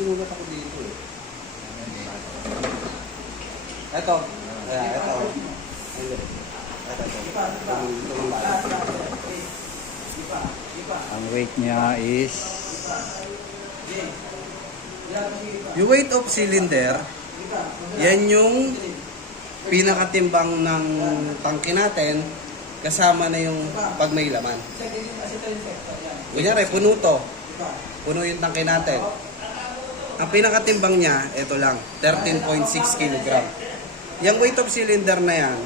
sinulat ako dito eh. Ito. Ayan, ito. Ang weight niya is Yung weight of cylinder, yan yung pinakatimbang ng tangke natin kasama na yung pag may laman. Kunyari, puno to. Puno yung tangke natin. Ang pinakatimbang niya, ito lang, 13.6 kg. Yung weight of cylinder na yan,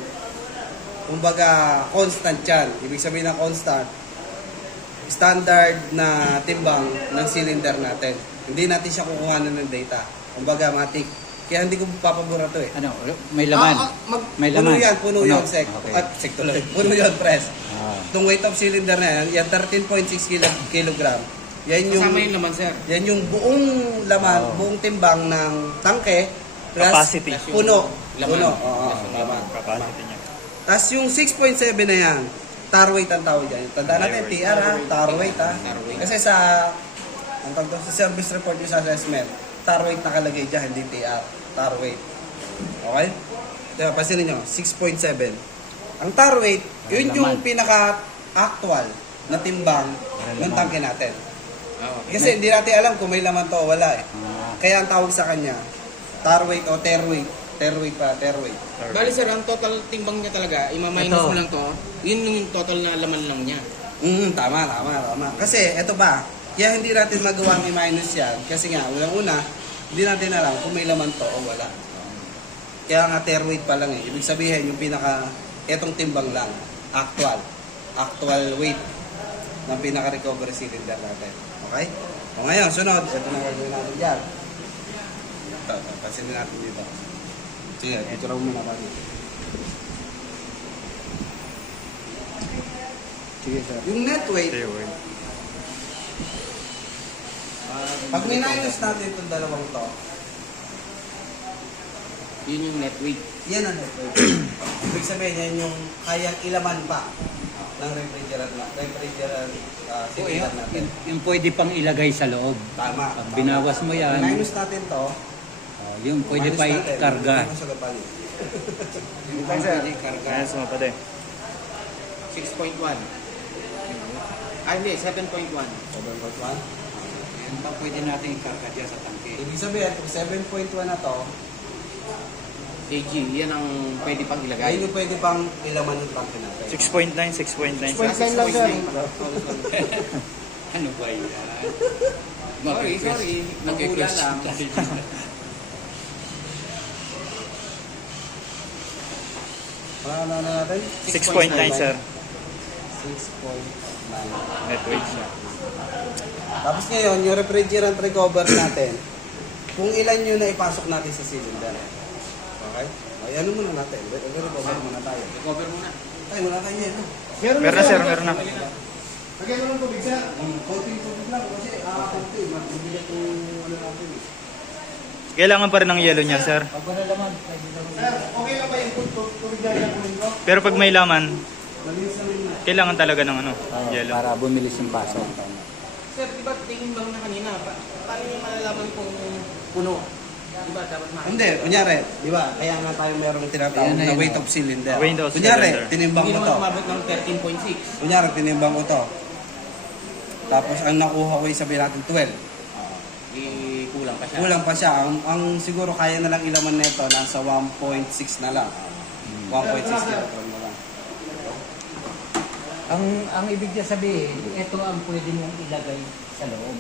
kumbaga constant yan. Ibig sabihin na constant, standard na timbang ng cylinder natin. Hindi natin siya kukuha ng data. Kumbaga, matik. Kaya hindi ko papabura to eh. ano, may laman. May Puno laman. yan, puno Puno. yun, sec. Okay. Sec tuloy. Puno yun, press. Ah. Itong weight of cylinder na yan, yan 13.6 kilogram. Yan yung, Kasama yung laman, sir. yan yung buong laman, Oh. buong timbang ng tangke plus Capacity. puno. Laman. Puno. Oo, Plus yung laman. Capacity niya. Tapos yung 6.7 na yan, tar weight ang tawag dyan. Tandaan natin, TR ha, tar weight ha. Tar weight. Kasi sa, ang tawag doon, sa service report yung sa assessment, tar weight nakalagay dyan, hindi TR. Tar weight. Okay? Diba, pasinin nyo, 6.7. Ang tar weight, yun yung pinaka-actual na timbang ng tangke natin. Kasi hindi natin alam kung may laman to o wala eh. Kaya ang tawag sa kanya, tar weight o tear weight. Tear weight pa, tear weight. Bali, sir, ang total timbang niya talaga, ima-minus Ito. mo lang to, yun yung total na laman lang niya. Tama. Kasi eto ba, kaya hindi natin magawa may minus yan. Kasi nga, unang-una, hindi natin alam kung may laman to o wala. Kaya nga tear weight pa lang eh. Ibig sabihin, yung pinaka, etong timbang lang, actual weight ng pinaka-recovery cylinder natin. Okay? O ngayon, sunod, ito na gagawin natin dyan. Ito, pansinin natin dito. Sige, ito raw muna kami. Sige, sir. Yung net weight, Ito yung word. pag minus natin itong dalawang to, Yun yung net weight. yan ang net weight. Ibig sabihin, yan yung kayang ilaman pa ng refrigerant cylinder natin. Yung pwede pang ilagay sa loob. Tama. Pag binawas mo yan, Minus natin to. yung pwede minus pa natin, ikarga. minus sa gapan. Yung pwede karga. Kaya sumapa din. 6.1. Ah, hindi, 7.1. 7.1. Yan pa pwede natin ikarga dyan sa tangke. Ibig sabihin, kung 7.1 na to, kg, yan ang pwede pang ilagay. ayun yung pwede pang ilaman ng tanke natin. 6.9, 6.9. 6.9 lang sir. Ano ba yan? Sorry. Nagula lang. Ano natin? 6.9 sir. 6.9. Net weight niya. Tapos ngayon, yung refrigerant recover natin, kung ilan yun na ipasok natin sa cylinder. Okay? Ay, ano muna natin? Recover muna tayo. Cover muna. Ay, wala kayo yan. Meron na sir, meron na. Lagyan mo ng tubig, sir. Konting tubig lang kasi konti. Mabibigat yung ano natin. Kailangan pa rin ng yellow niya sir. Pag wala laman, pwede Sir, okay lang ba yung tubig lang yung kunin ko? Pero pag may laman, Malinis na rin na. kailangan talaga ng ano, yellow. para bumilis yung paso. Sir, di ba tingin bang na kanina? Paano yung malalaman kung puno? Di ba dapat makita? Hindi, kunyari, di ba? Kaya nga tayo merong tinatawag Ayan na na yun, weight oh. of cylinder. Weight of Kunyari, cylinder. tinimbang Hindi mo naman to. umabot ng 13.6. Kunyari, tinimbang ko to. Tapos ang nakuha ko yung sabihin natin 12. Kulang pa siya. Kulang pa siya. Ang siguro kaya na lang ilaman nito nasa 1.6 na lang. 1.6 kilogram na lang. Ang ibig niya sabihin, ito ang pwede mong ilagay sa loob.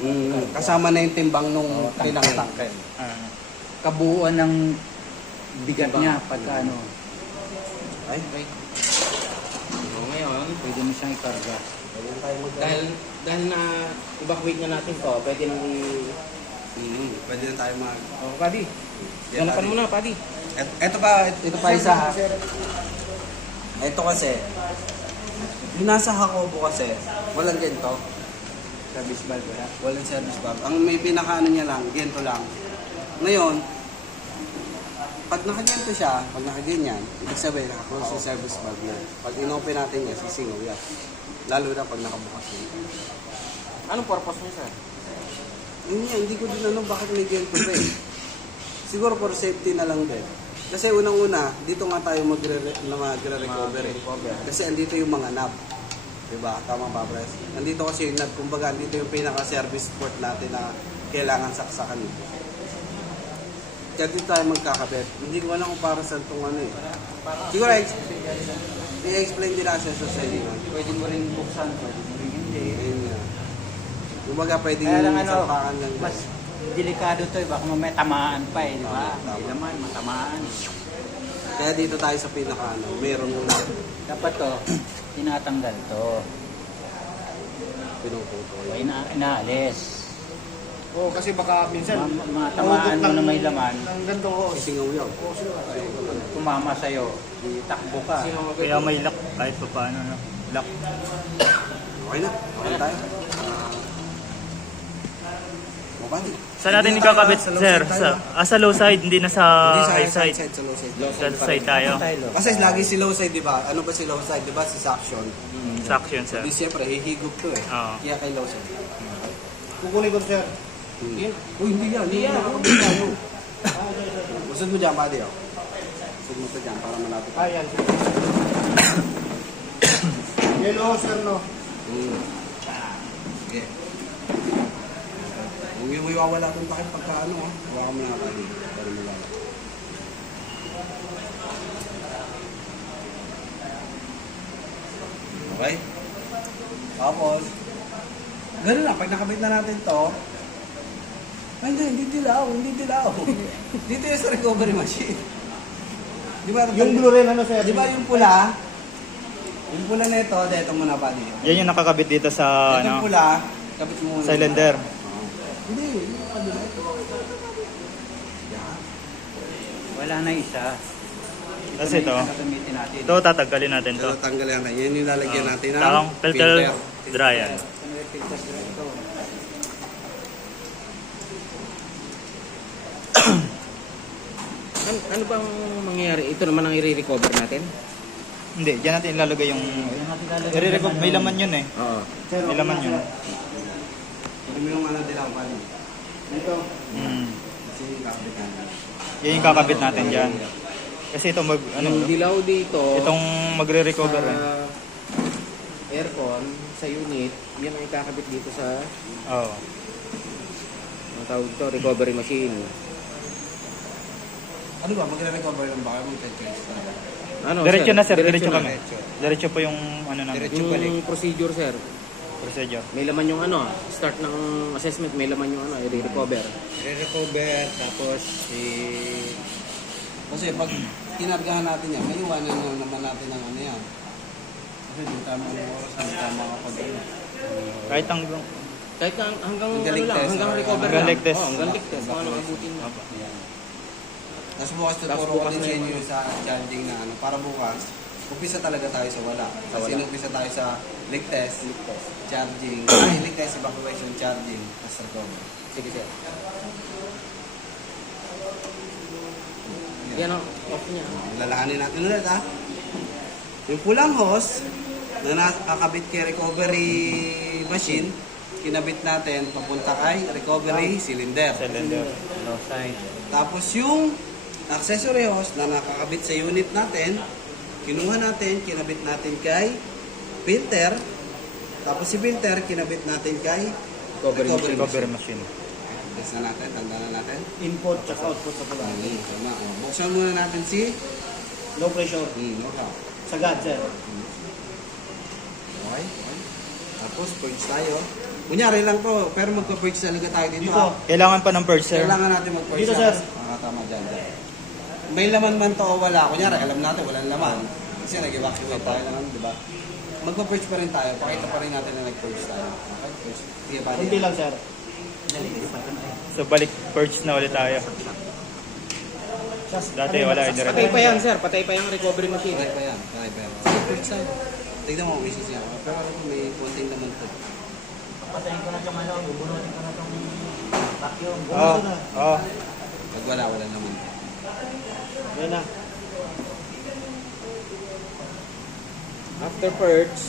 Kasama na yung timbang nung tangke. pinakatangke. Ah. Kabuuan ng bigat niya pagka ano, Ay, Okay. So, ngayon, pwede mo siyang ikarga. pwede na tayo mag- dahil na evacuate na natin to, pwede nang Pwede na tayo mag... Oh, Padi. Yan, Ganapan Padi. mo na, Padi. Ito pa isa ha. Ito kasi, yung nasa Hakobo kasi, walang ganito. Service valve wala. Walang service valve. Ang may pinakaano niya lang, ganito lang. Ngayon, pag nakaganto siya, pag nakaganyan, ibig sabihin, nakaklose yung service valve niya. Pag inopen natin yan, sisingaw yan. Lalo na pag nakabukas yun. Anong purpose mo, sir? Yun nga, hindi ko din bakit may ganito ba eh. Siguro for safety na lang din. Kasi unang-una, dito nga tayo magre-recover eh. Kasi andito yung mga knob. Diba? Tama ba, Pres? Andito kasi yung knob. Kumbaga, andito yung pinaka-service port natin na kailangan saksakan ito. Kaya dito tayo magkakabit. Hindi ko alam kung para saan itong ano eh. Siguro, i-explain din natin sa inyo. Pwede mo rin buksan, pwede mo rin hindi. Ayun nga. Kumbaga, pwedeng Kaya lang sampakan lang. mas delikado to eh, baka may tamaan pa eh, di ba? Tama. Hindi naman, matamaan. Kaya dito tayo sa mayroong knob. Dapat to, tinatanggal to. Pinuputol. O inaalis. Oo, kasi baka minsan, Matamaan mo na may laman, ng ganito ko. Singaw yan. tumama sa'yo, di takbo ka. Kaya may lock kahit pa paano. No? Lock. Okay na. Okay tayo. Mabati. Saan natin ikakabit, sir? Sa low side, hindi na sa high side. Sa low side. Sa side tayo. Kasi lagi si low side, di ba? Ano ba si low side? Di ba si suction? Suction, sir. Di siyempre, hihigop to eh. Oo. Kaya kay low side. Kukunin ko, sir. Uy, hindi yan. Hindi yan. Usod mo dyan, buddy. Usod mo pa dyan para malapit. Ayan. Yellow, sir, no? Okay. Huwag yung iwawala itong takip pagka ano. Hawakan mo na buddy. Para malala. Okay? Tapos, ganun na, pag nakabit na natin to, ay hindi dilaw. Dito yung sa recovery machine. Di ba? Yung blue rin, ano, sir? Di ba yung pula? Yung pula na ito, dito muna pa dito. Yan yung nakakabit dito sa Itong ano, pula, kapit mo muna. cylinder. Hindi, yung kabila. Wala na isa. Kasi ito, Gagamitin natin. ito tatanggalin natin to. So, tanggalin natin. Yan yung lalagyan natin ng Tamang filter dryer. Ano bang mangyayari? Ito naman ang i-recover natin? Hindi, dyan natin ilalagay yung... I-recover, may laman yun eh. Oo. May laman yun. Ano mo yung ano dilaw pa rin? Ito. Kasi yung kapit natin. Yan yung kakabit natin dyan. Kasi ito Yung dilaw dito, itong magre-recover eh. sa aircon, sa unit, yan ang ikakabit dito sa Oo. ang tawag ito, recovery machine. Ano ba? Magre-recover lang ba? Mag-check talaga. Ano, Diretso na sir, diretso na. kami. Diretso po yung ano namin. Yung procedure, sir. Procedure. May laman yung ano, start ng assessment, may laman yung ano, i-recover. Re-recover, tapos kasi pag kinargahan natin yan, may iwanan na naman natin ng ano yan. Kasi di tama ng oras, hindi tama kapag ano. Kahit hanggang... Kahit hanggang Hanggang ano lig lang, test, hanggang or recover hanggang lang. lig test. Oo, hanggang lig test. Kung ano ang abutin mo. Tapos bukas tuturo ko din sa inyo sa charging na ano, para bukas, umpisa talaga tayo sa wala. Kasi inumpisa tayo sa lig test, charging, lig test, evacuation, charging, tapos recover. Sige, sir. Yan ang off niya. Lalahanin natin ulit ha. Yung pulang hose na nakakabit kay recovery machine, kinabit natin papunta kay recovery cylinder. Cylinder. Low side. Tapos yung accessory hose na nakakabit sa unit natin, kinuha natin, kinabit natin kay filter. Tapos si filter, kinabit natin kay recovery Recover machine. machine. Test na natin, tanda na natin. Input tsaka output sa pula. Okay, tama. O, buksan muna natin si Low pressure. okay. Sagad, sir. Okay. Tapos purge tayo. Kunyari lang to, pero magpa-purge talaga tayo dito. Dito. Kailangan pa ng purge, sir. Kailangan natin mag-purge. Dito, sir. Tama dyan. May laman man to o wala. Kunyari, alam natin, walang laman. Kasi nag-evacuate tayo naman, di ba? Magpa-purge pa rin tayo. Pakita pa rin natin na nag-purge tayo. Okay, purge. Sige, buddy. Kunti lang, sir. So balik purge na ulit tayo. Dati wala yung Patay direct. pa yan, sir. Patay pa yung recovery machine. Patay pa yan. Patay pa yan. Sige, purge tayo. Tignan mo, misis yan. Pero alam ko may konting naman to. Patayin ko na itong ano, bubunutin ko na itong vacuum. Oo. Oo. Pag wala, wala naman. Yan na. After purge,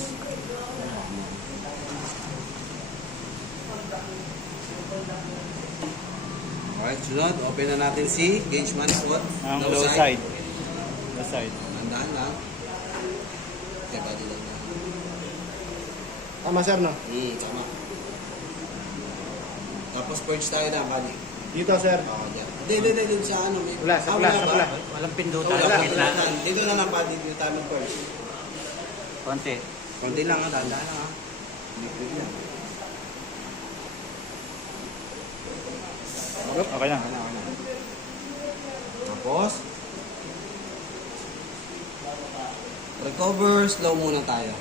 Sunod, open na natin si gauge manifold. Ang low side. Tandaan lang. Okay, body lang na. Tama sir, no? Tama. Tapos purge tayo na, body. Dito sir. Oo, dyan. Hindi, sa ano. May... Wala, sa pula, sa pula. Walang pindutan. Wala, Sa gitna. dito na ng body, dito tayo purge. Konti. Konti lang, tandaan lang ha. Liquid yan. Okay na. Tapos, recover slow muna tayo.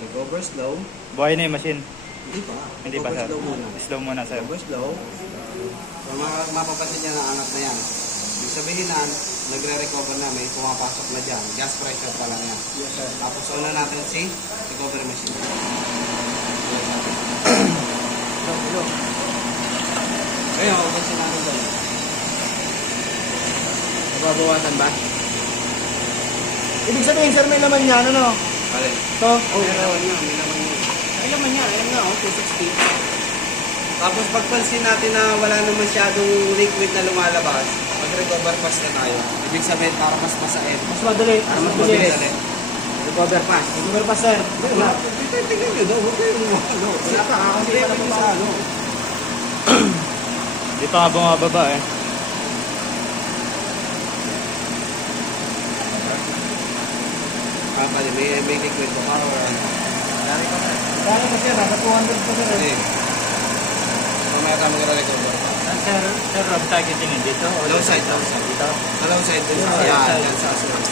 Recover slow. Buhay na yung machine. Hindi pa. Hindi pa, Recover sir. slow muna. Slow muna, sir. Recover slow. So, mapapansin niya na angat na yan. Ibig sabihin na, nagre-recover na, may pumapasok na dyan. Gas pressure pa lang yan. Yes sir. Tapos, una natin si recovery machine. Ngayon, mapapansin natin doon. Nababawasan ba? Ibig sabihin sir, may laman yan, ano? Bale. Ito? Oh, meron nga, may laman yun. May laman yan, ayan nga, 260. Tapos pagpansin natin na wala na masyadong liquid na lumalabas, mag-recover pass na tayo. Ibig sabihin para mas masaid. Mas madali, Para mas mas mabilis. madali. Recover pass. Recover pass sir. Wala. Tingnan nyo daw, huwag kayong ano. Wala pa, kasi Hindi wala pa pa sa ano. Hindi pa nga bumababa eh. Pali, may liquid ba ka or ano? Dami pa sir, nasa 200 pa sir. Hindi. Mamaya tayo mag-recover pa. Sir Rob, tayo tingin dito. O Low side, low side. Dito. Sa low side din sa Low yan, side. yan sa aswang.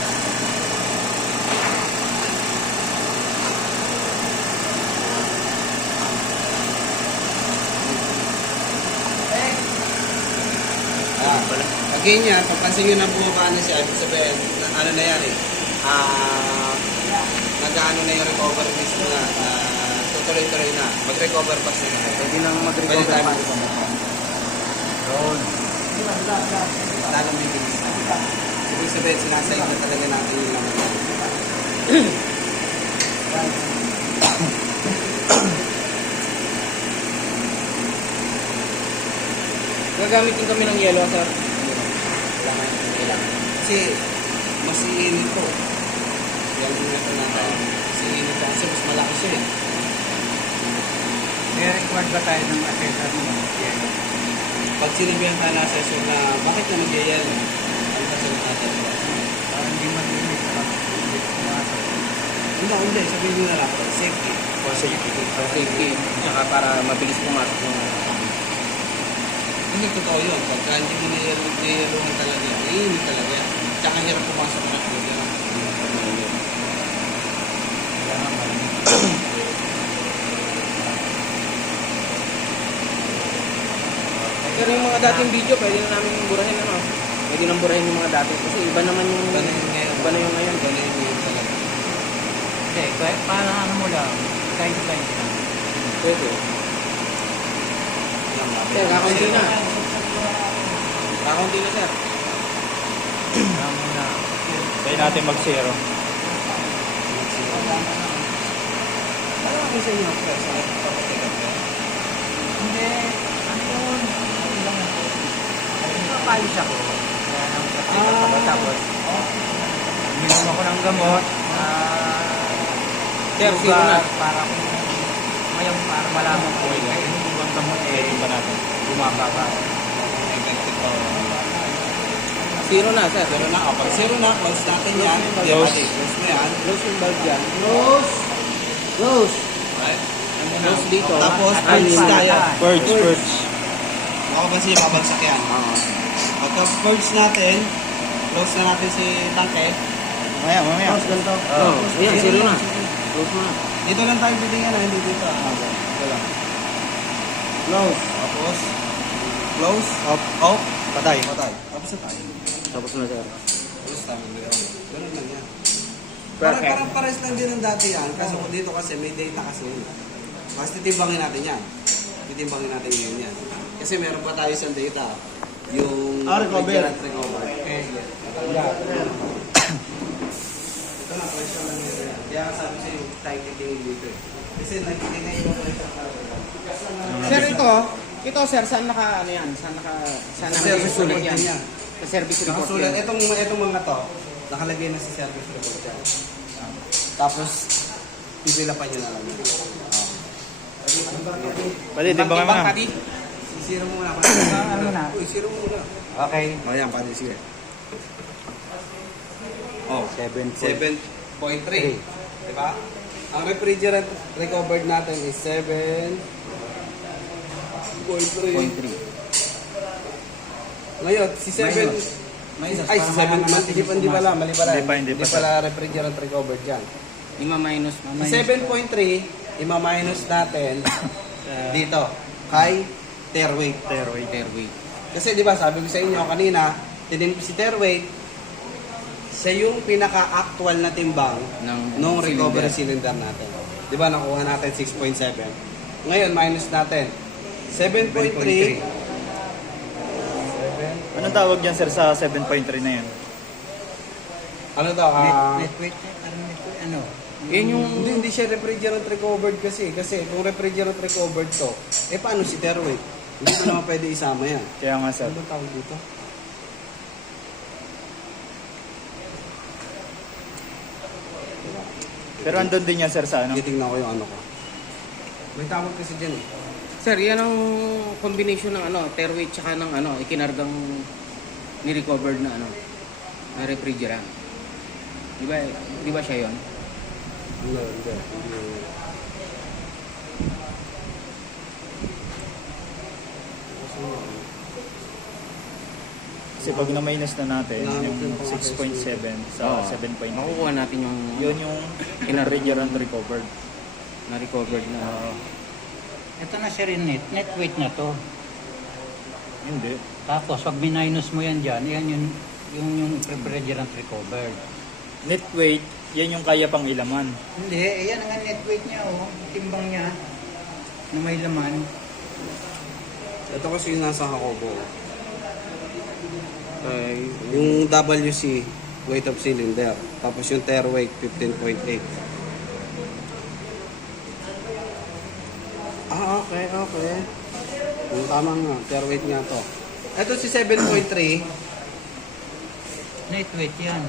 Again yan, pagpansin nyo na bumaba na siya, ibig sabihin, ano na yan eh, nag-ano na yung recovery mismo na, tutuloy-tuloy na, mag-recover pass na tayo. Pwede nang Pwede mag-recover tayo pass. mag-recover pass. Yun. Lalong bibilis na. Ibig sabihin, sinasayang na talaga natin yung laman. Gagamitin kami ng yellow sir. Kasi, mas iinit to. Yan yung ito na tayo. Mas iinit to kasi mas malaki siya eh. May record ba tayo ng assessor mo? Pag sinabihan tayo na assessor na bakit na nagyayal, ano pa sagot natin? Para hindi mag-init sa Hindi, sabihin nyo na lang, safety. For safety. Saka para mabilis pumasok yung Hindi totoo yun. Pagka hindi mo niyaluhan talaga, iinit talaga. Tsaka hirap pumasok na food. Yan ang Pero yung mga dating video, pwede na namin burahin ano. Pwede nang burahin yung mga dati. Kasi iba naman yung... Iba na yung ngayon. Iba na yung ngayon. Iba na yung ngayon talaga. Hindi, para ano mo lang, kind lang. Pwede. Yan, mabait. Sir, kakaunti na. Kakaunti na sir. Ano na. Kaya natin mag-zero. Ano ang isa nyo? Hindi, ano yun? Nakapalis ako. Kaya nang ako. Tapos, uminom ako ng gamot na Sir, zero na. para kung mayang para malaman ko eh. Yung gamot eh, Pa natin. bumababa. Effective pa. Zero na sir. Zero na. O, pag zero na, close natin yan. Close. Close mo yan. Close yung valve dyan. Close! Close! Right? Close dito. Tapos, At purge anin. tayo. Purge. Makapansin, babagsak yan. Pagka purge natin, close na natin si tangke. Mamaya. Close ganito. Oh, ayan, zero na. Close na. Dito lang tayo pwede yan, hindi dito. Dito lang. Close. Tapos, close, Off. off, Patay. patay. Tapos na tayo. Tapos na sir. Close tayo. Ganun lang yan. Perfect. Parang pares lang din ng dati yan. Kasi dito kasi may data kasi yun. Mas titimbangin natin yan. Titimbangin natin ngayon yan. Kasi meron pa tayo isang data. Yung recover. refrigerant recover. Ito na, pressure lang yun. Kaya sabi sa'yo, tayo titingin dito eh. Kasi nagtitingin na iba pressure talaga. Sir, ito, Ito sir, saan naka ano yan? Saan Sa service sulat report yan? din yan. Sa service report Nakasulat, yan. itong mga to, nakalagay na sa service report yan. Tapos, pipila pa nyo na lang. Pwede, timbang Timbang mo ka na. di? Sisiro muna. Ano na? Uy, siro muna. Okay. O yan, pwede, sige. Oh, 7.7. 7.3. Diba? Ang refrigerant recovered natin is 7.3. 0.3. Ngayon, si 7... Ay, si 7, hindi pala, mali pala. Hindi pa. pala refrigerant recovered dyan. 5 minus. Si 7.3, ima-minus natin dito, kay Terweight. Terway. Fairway. Kasi di ba, sabi ko sa inyo kanina, si Terweight, siya yung pinaka-actual na timbang nung recovery cylinder natin. Di ba, nakuha natin 6.7. Ngayon, minus natin. 7.3. Anong tawag dyan sir sa 7.3 na yan? Ano to? Net weight niya, parang net weight, ano? Yan yung... Hindi siya refrigerant recovered kasi. Kasi kung refrigerant recovered to, paano si Terweight? Hindi ko naman pwede isama yan. Kaya nga sir. Ano ba tawag dito? Pero andun din yan sir sa ano? Titignan ko yung ano ko. May tawag kasi dyan eh. Sir, yan ang combination ng ano, Terweight tsaka ng ano, ikinargang ni-recovered na ano, na refrigerant. Di ba siya yon? Hindi. Kasi pag na-minus na natin, Kailangan yung natin pang 6.7 sa 7.3. Makukuha natin yung Yun yung refrigerant recovered. na-recovered na. Ito na siya rin net weight na to. Hindi. Tapos, pag minus mo yan dyan, yan yung refrigerant recovered. Net weight, yan yung kaya pang ilaman. Hindi, yan ang net weight niya, oh. Timbang niya na may laman. Ito kasi yung nasa Hakobo. Yung WC, weight of cylinder. Tapos yung Terweight, 15.8. Okay. Yung tama nga, Terweight nga to. Ito si 7.3. Net weight yan.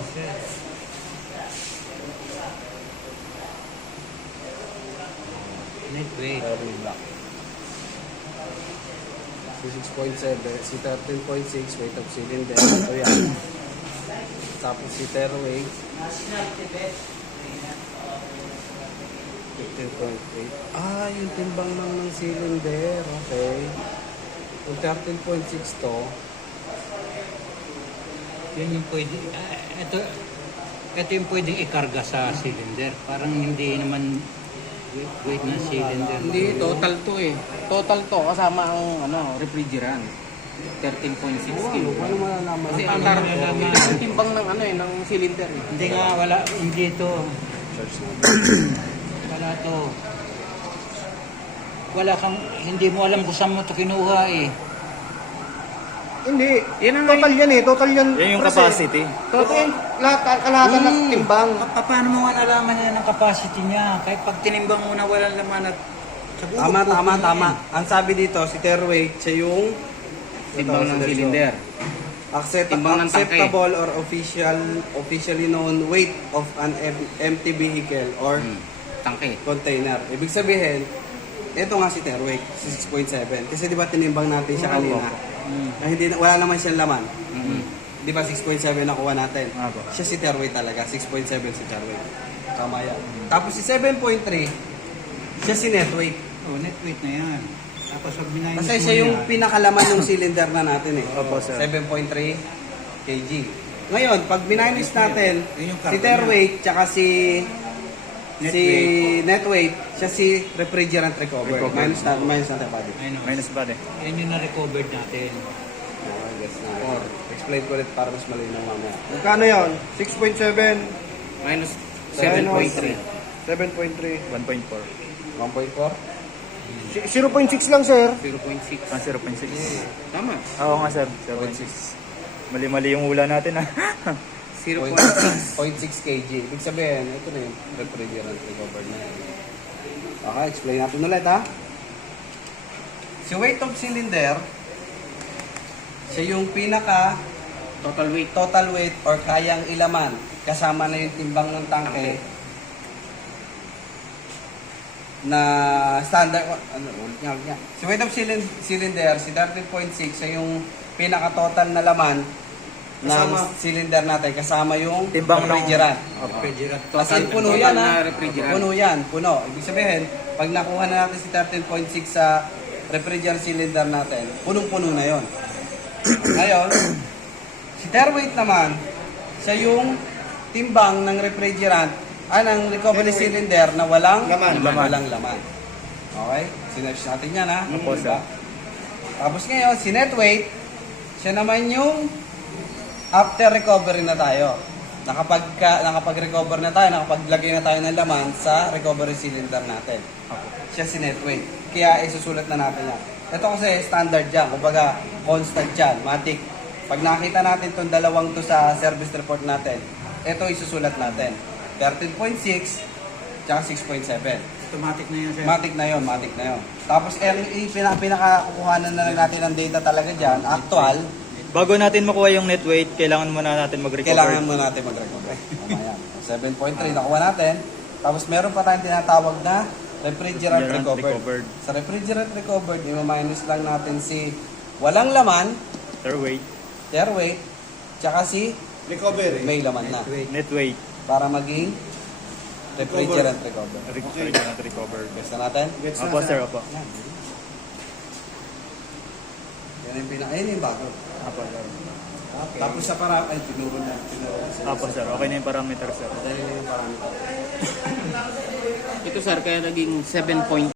Net weight. Si 6.7, si 13.6, weight of cylinder. Ito yan. Tapos si Terweight, 15.8. Yung timbang lang ng cylinder. Okay. Yung 13.6 to, Yun yung pwede. Ito yung pwedeng ikarga sa cylinder. Parang hindi naman weight ng cylinder. Hindi, total to eh. Total to kasama ang ano, refrigerant. 13.6 kilo. paano malalaman? Kasi ang tarang yung timbang ng ano eh, ng cylinder eh. Hindi nga, hindi ito. Wala to. Hindi mo alam kung saan mo ito kinuha eh. Hindi. Yan ang Total yan eh. Total yan. Yan yung Kasi, capacity. Total yan. Kalahatan ng timbang. Paano mo nga nalaman niya ng capacity niya? Kahit pag tinimbang mo na walang laman at siguro, Tama. Ang sabi dito, si Terweight, siya yung timbang ng cylinder. Timbang ng tangke. acceptable or officially known weight of an empty vehicle or Tangke. container. Ibig sabihin, ito nga si Terweight, si 6.7. Kasi di ba tinimbang natin siya kanina? Na wala naman siyang laman. Di ba 6.7 nakuha natin? Apo. Siya si Terweight talaga, 6.7 si Terweight. Tama yan. Tapos si 7.3, siya si Netweight. oh, net weight na yan. Tapos pag minus Kasi mo siya yung yan, pinakalaman ng cylinder na natin eh. Opo, sir. 7.3 kg. Ngayon, pag minus natin, Yun yung si carbon Terweight tsaka si Net Netweight, siya si refrigerant recovered. Minus natin pa din. ayun, oh. Minus ba Yan yung na-recovered natin. Or, explain ko ulit para mas malinaw mamaya. Magkano yun? 6.7. Minus Minus 7.3. 7.3. 1.4. 1.4? 0.6 lang, sir. 0.6. 0.6. Tama. Oo nga sir. 0.6. Mali-mali yung hula natin ah. 0.6. 0.6 kg. Ibig sabihin, ito na yung refrigerant recovered na. Okay, explain natin ulit ha. Si weight of cylinder, siya yung pinaka Total weight. or kayang ilaman. Kasama na yung timbang ng tangke na standard, ulit nga. Si weight of cylinder, si 13.6, siya yung pinaka-total na laman ng Kasama. cylinder natin. Kasama yung Timbang ng- refrigerant. Refrigerant. As in, puno total yan, na ha? refrigerant. Puno yan, puno. Ibig sabihin, pag nakuha na natin si 13.6 sa refrigerant cylinder natin, punong-puno na yon. Ngayon, si thermate naman, siya yung timbang ng refrigerant, ng recovery cylinder na walang walang laman. Okay? Sinerge natin yan, ha? Opo, sir. Tapos ngayon, si net weight, siya naman yung after recovery na tayo. Nakapag-recover na tayo, nakapaglagay na tayo ng laman sa recovery cylinder natin. Siya si net weight. Kaya isusulat na natin yan. Ito kasi standard yan, kumbaga constant yan, matic. Pag nakita natin itong dalawang to sa service report natin, ito isusulat natin. 13.6 tsaka 6.7. Automatic na yan, sir. Matic na yon. Tapos pinakakukuhanan na lang natin ng data talaga dyan, actual, Bago natin makuha yung net weight, kailangan muna natin mag-recover. kailangan mo natin mag-recover. Mamaya. 7.3 nakuha natin. Tapos meron pa tayong tinatawag na refrigerant recovered. Sa refrigerant recovered, i-minus lang natin si walang laman, Their weight, their weight, tsaka si Recovery. may laman na. net weight, Para maging refrigerant recovered. refrigerant recover. Gusto natin? Gets na, Opo, sir, opo. Yan. Yan ayun yung bago. Opo, sir. Tapos sa para, ay, tinuro na. Opo, sir. Okay na yung parameter, sir. Dahil yung parameter. Ito sir, kaya naging 7.2